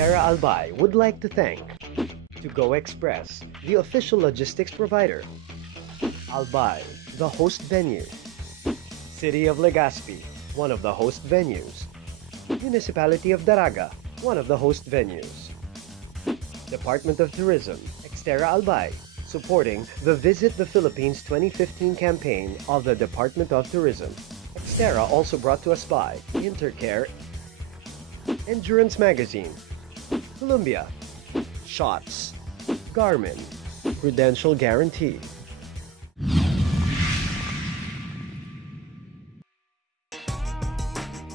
XTERRA Albay would like to thank To Go Express, the official logistics provider, Albay, the host venue, City of Legazpi, one of the host venues, Municipality of Daraga, one of the host venues, Department of Tourism, XTERRA Albay, supporting the Visit the Philippines 2015 campaign of the Department of Tourism. XTERRA also brought to us by Intercare, Endurance Magazine, Columbia, Shots, Garmin, Prudential Guarantee.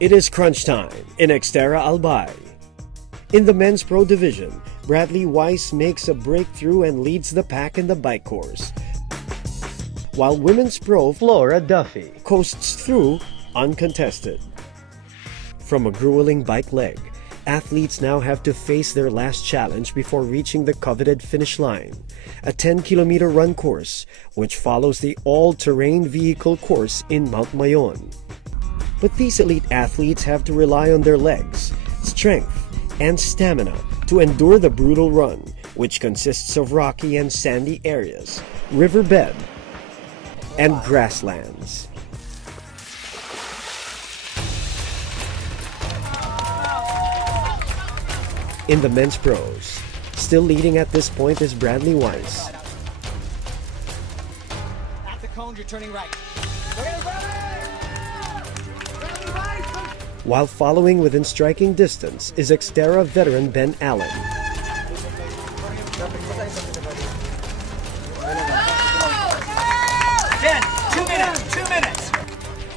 It is crunch time in XTERRA Albay. In the men's pro division, Bradley Weiss makes a breakthrough and leads the pack in the bike course, while women's pro Flora Duffy coasts through uncontested. From a grueling bike leg, athletes now have to face their last challenge before reaching the coveted finish line, a 10-kilometer run course which follows the all-terrain vehicle course in Mount Mayon. But these elite athletes have to rely on their legs, strength, and stamina to endure the brutal run, which consists of rocky and sandy areas, riverbed, and grasslands. In the men's pros, still leading at this point is Bradley Weiss. At the cone, you're turning right. While following within striking distance is XTERRA veteran Ben Allen. 2 minutes.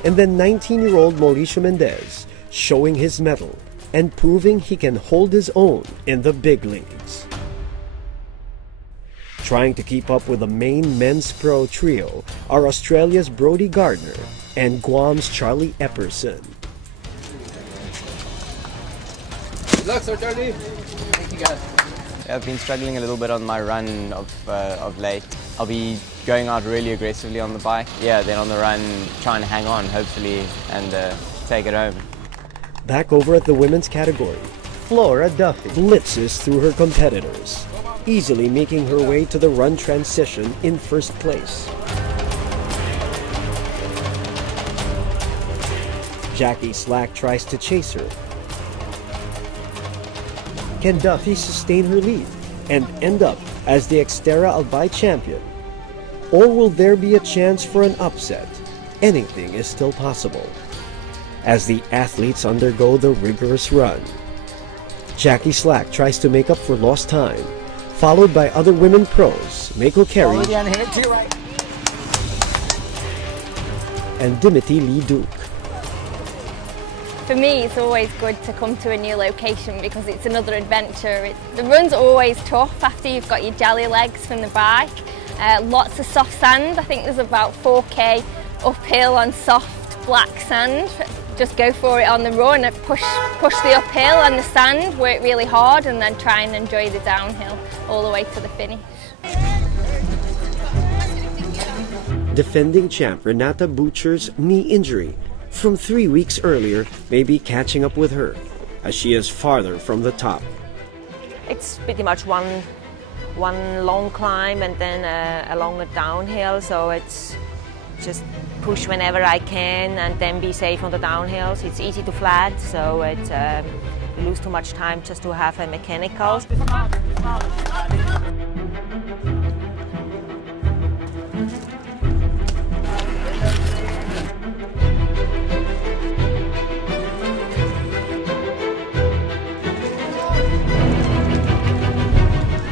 And then 19-year-old Mauricio Mendez, showing his mettle and proving he can hold his own in the big leagues. Trying to keep up with the main men's pro trio are Australia's Brody Gardner and Guam's Charlie Epperson. Good luck, Sir Charlie. Thank you, guys. I've been struggling a little bit on my run of late. I'll be going out really aggressively on the bike. Yeah, then on the run, trying to hang on, hopefully, and take it home. Back over at the women's category, Flora Duffy blitzes through her competitors, easily making her way to the run transition in first place. Jackie Slack tries to chase her. Can Duffy sustain her lead and end up as the XTERRA Albay champion? Or will there be a chance for an upset? Anything is still possible as the athletes undergo the rigorous run. Jackie Slack tries to make up for lost time, followed by other women pros, Mako Carey and Dimity Lee Duke. For me, it's always good to come to a new location because it's another adventure. The run's always tough after you've got your jelly legs from the bike. Lots of soft sand. I think there's about 4k uphill on soft black sand. Just go for it on the run, push the uphill on the sand, work really hard, and then try and enjoy the downhill all the way to the finish. Defending champ Renata Butcher's knee injury from 3 weeks earlier may be catching up with her as she is farther from the top. It's pretty much one long climb and then a longer downhill, so it's just push whenever I can and then be safe on the downhills. It's easy to flat, so you lose too much time just to have a mechanical.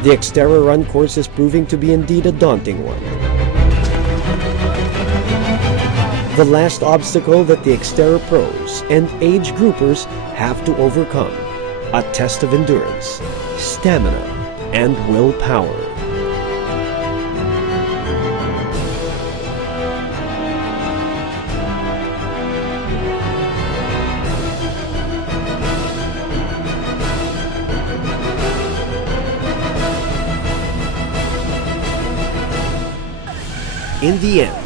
The XTERRA run course is proving to be indeed a daunting one. The last obstacle that the XTERRA pros and age groupers have to overcome, a test of endurance, stamina, and willpower. In the end,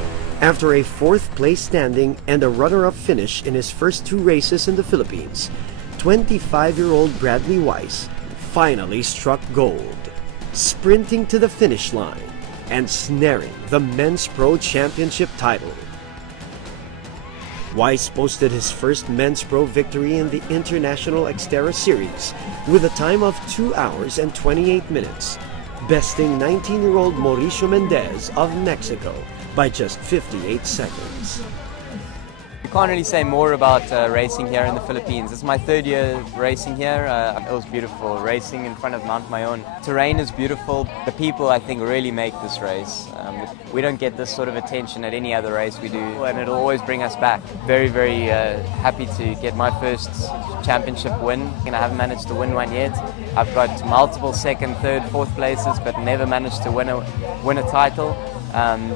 after a fourth-place standing and a runner-up finish in his first 2 races in the Philippines, 25-year-old Bradley Weiss finally struck gold, sprinting to the finish line and snaring the Men's Pro Championship title. Weiss posted his first Men's Pro victory in the International XTERRA Series with a time of 2 hours and 28 minutes, besting 19-year-old Mauricio Mendez of Mexico by just 58 seconds. You can't really say more about racing here in the Philippines. It's my third year racing here. It was beautiful, racing in front of Mount Mayon. Terrain is beautiful. The people, I think, really make this race. We don't get this sort of attention at any other race we do, and it'll always bring us back. Very, very happy to get my first championship win. I haven't managed to win one yet. I've got multiple second, third, fourth places, but never managed to win a title.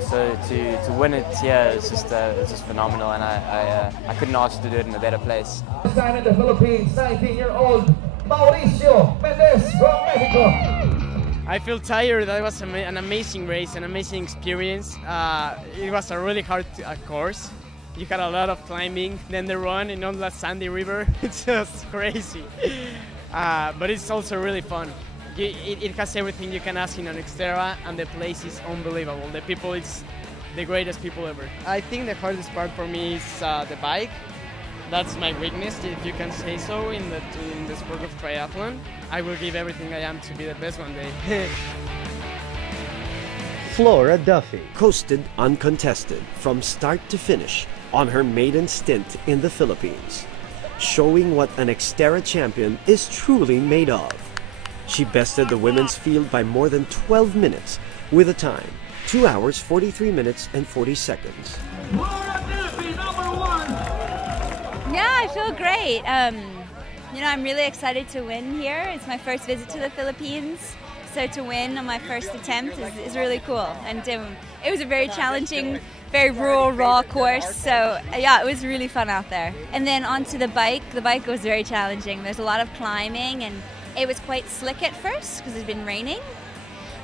So to win it here is just phenomenal, and I couldn't ask to do it in a better place. In the Philippines, 19-year-old Mauricio Mendez from Mexico. I feel tired. That was an amazing race, an amazing experience. It was a really hard course. You had a lot of climbing, then the run in on that sandy river. It's just crazy, but it's also really fun. It has everything you can ask in an XTERRA, and the place is unbelievable. The people, it's the greatest people ever. I think the hardest part for me is the bike. That's my weakness, if you can say so, in the sport of triathlon. I will give everything I am to be the best one day. Flora Duffy coasted uncontested from start to finish on her maiden stint in the Philippines, showing what an XTERRA champion is truly made of. She bested the women's field by more than 12 minutes with a time 2 hours, 43 minutes and 40 seconds. Yeah, I feel great. You know, I'm really excited to win here. It's my first visit to the Philippines, so to win on my first attempt is really cool. And it was a very challenging, very rural, raw course, so yeah, it was really fun out there. And then onto the bike. The bike was very challenging. There's a lot of climbing, and it was quite slick at first because it's been raining.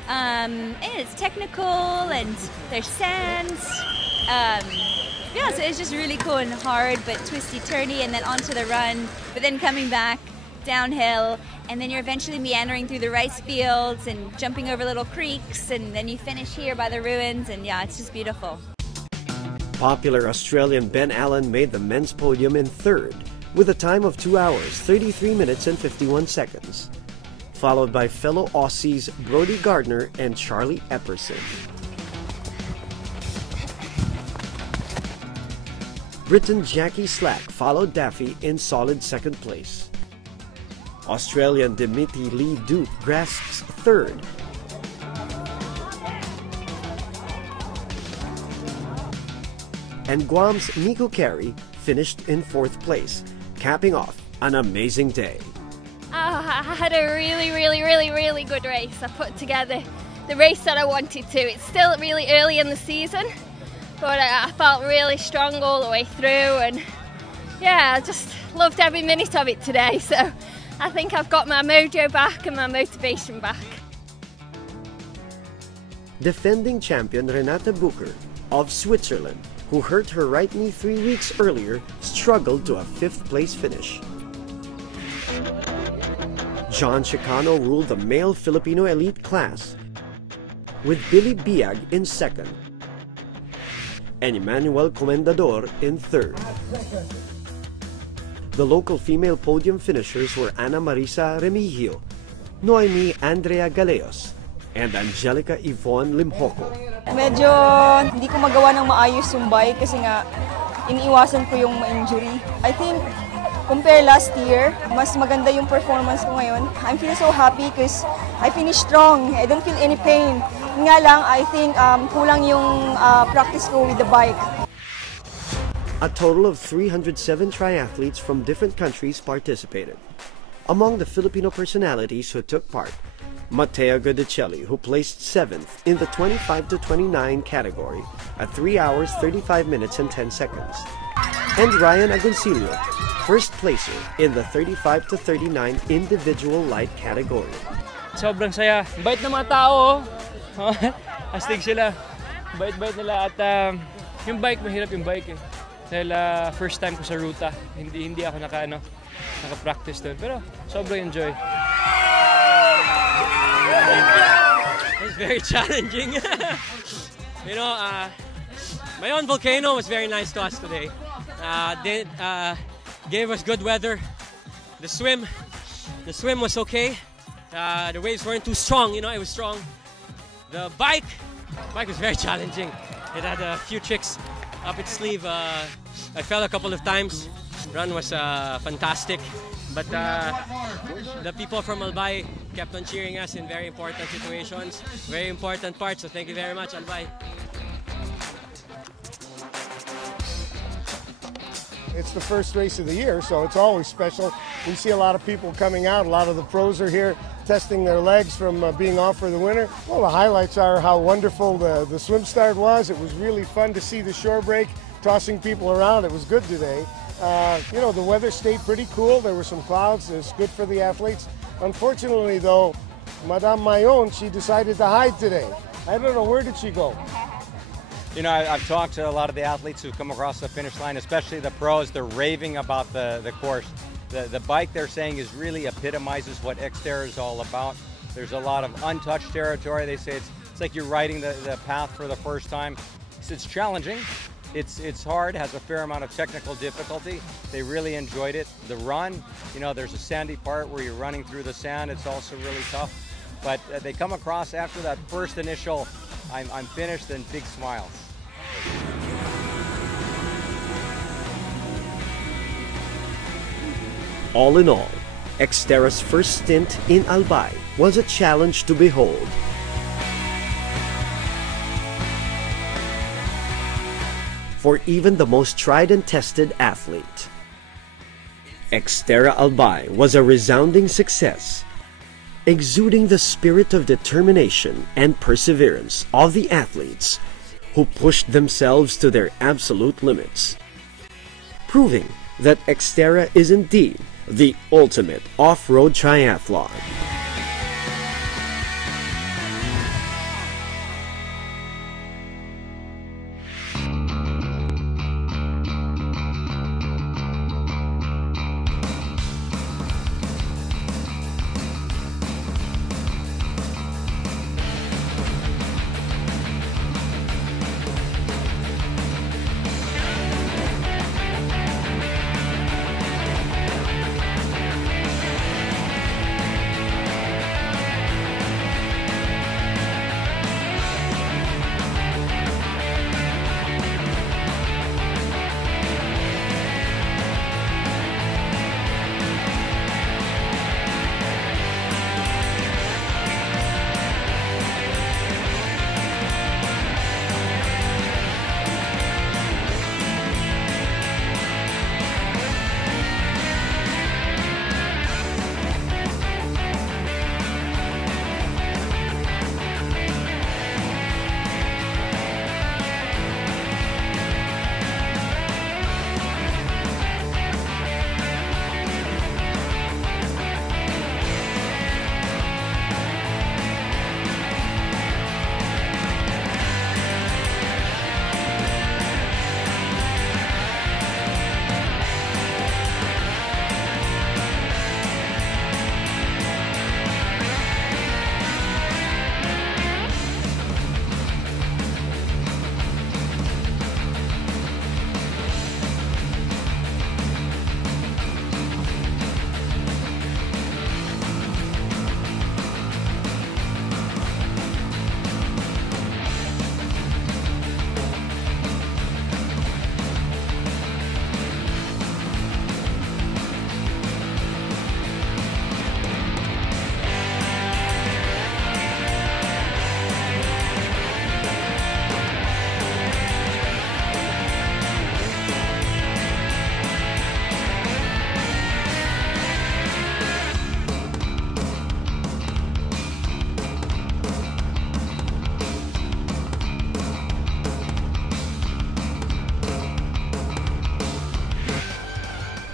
And it's technical, and there's sand. Yeah, so it's just really cool and hard, but twisty-turny, and then onto the run, but then coming back downhill, and then you're eventually meandering through the rice fields and jumping over little creeks, and then you finish here by the ruins, and yeah, it's just beautiful. Popular Australian Ben Allen made the men's podium in third with a time of 2 hours, 33 minutes and 51 seconds, followed by fellow Aussies Brodie Gardner and Charlie Epperson. Briton Jackie Slack followed Daffy in solid second place. Australian Dimitri Lee Duke grasps third. And Guam's Nico Carey finished in fourth place, capping off an amazing day. I had a really good race. I put together the race that I wanted to. It's still really early in the season, but I felt really strong all the way through, and yeah, I just loved every minute of it today, so I think I've got my mojo back and my motivation back. Defending champion Renate Bucher of Switzerland, who hurt her right knee 3 weeks earlier, struggled to a fifth place finish. John Chicano ruled the male Filipino elite class, with Billy Biag in second and Emmanuel Comendador in third. The local female podium finishers were Ana Marisa Remigio, Noemi Andrea Galeos, and Angelica Yvonne Limhoco. Medyo hindi ko magawa ng maayos yung bike kasi nga iniiwasan ko yung ma-injury. I think compare last year, mas maganda yung performance ko ngayon. I'm feeling so happy because I finished strong. I don't feel any pain. Nga lang, I think kulang yung practice ko with the bike. A total of 307 triathletes from different countries participated. Among the Filipino personalities who took part, Matteo Godicelli, who placed 7th in the 25 to 29 category at 3 hours, 35 minutes and 10 seconds. And Ryan Agoncillo, first placer in the 35 to 39 individual light category. Sobrang saya. Bait ng mga tao. Astig sila. Bait-bait nila at yung bike, mahirap yung bike eh. Dahil first time ko sa ruta. Hindi ako naka-practice doon. Pero sobrang enjoy. was very challenging. You know, my own volcano was very nice to us today. They gave us good weather. The swim was okay. The waves weren't too strong, you know, it was strong. The bike was very challenging. It had a few tricks up its sleeve. I fell a couple of times. Run was fantastic. But the people from Albay kept on cheering us in very important situations, very important parts. So thank you very much, Albay. It's the first race of the year, so it's always special. We see a lot of people coming out. A lot of the pros are here testing their legs from being off for the winter. Well, the highlights are how wonderful the swim start was. It was really fun to see the shore break, tossing people around. It was good today. You know, the weather stayed pretty cool. There were some clouds. It's good for the athletes. Unfortunately, though, Madame Mayon, she decided to hide today. I don't know, where did she go? You know, I've talked to a lot of the athletes who've come across the finish line, especially the pros. They're raving about the course. The bike, they're saying, is really epitomizes what XTERRA is all about. There's a lot of untouched territory. They say it's like you're riding the path for the first time. It's challenging. It's hard, has a fair amount of technical difficulty. They really enjoyed it. The run, you know, there's a sandy part where you're running through the sand. It's also really tough. But they come across after that first initial, I'm finished, and big smiles. All in all, XTERRA's first stint in Albay was a challenge to behold. For even the most tried and tested athlete. XTERRA Albay was a resounding success, exuding the spirit of determination and perseverance of the athletes who pushed themselves to their absolute limits, proving that XTERRA is indeed the ultimate off-road triathlon.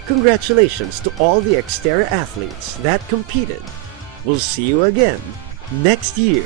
Congratulations to all the XTERRA athletes that competed. We'll see you again next year.